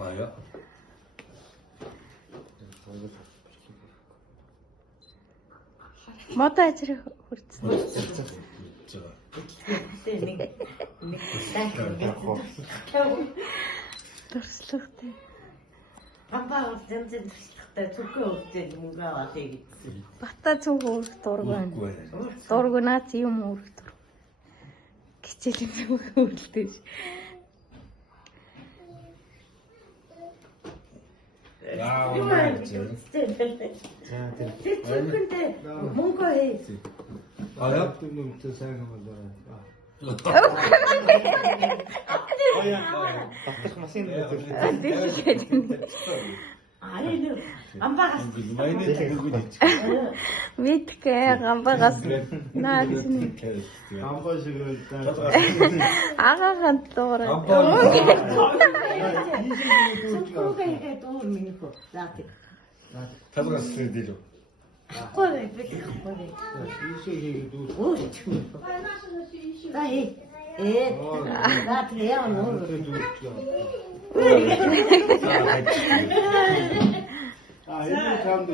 아야. Модоо ажрыг хүрдсэн. 제가 Дурслагтай. Амбаа зэнзэн төсөлтөй зүрхөө өвдөж мөнгөө аваад ийгдсэн. Бата цүнх өөрх дург байна. Дург наац юм өөрх дург. Кичээлийн зүнх өөрлөлтэй. 야, Тэтгэндээ мөнгөө хээ. 아야? 또 생각하면 아니 амбаагаас 마이너스 누구지? Мэдгүй гамбагаас наац нь 한 번씩은 일단 агаахан дуур. зүрхөө дуур минийх лаати. 가져갔어야 되죠. 거기 거기. 이식이도 오, 나이 나 돼요 너. 아, 이거 참도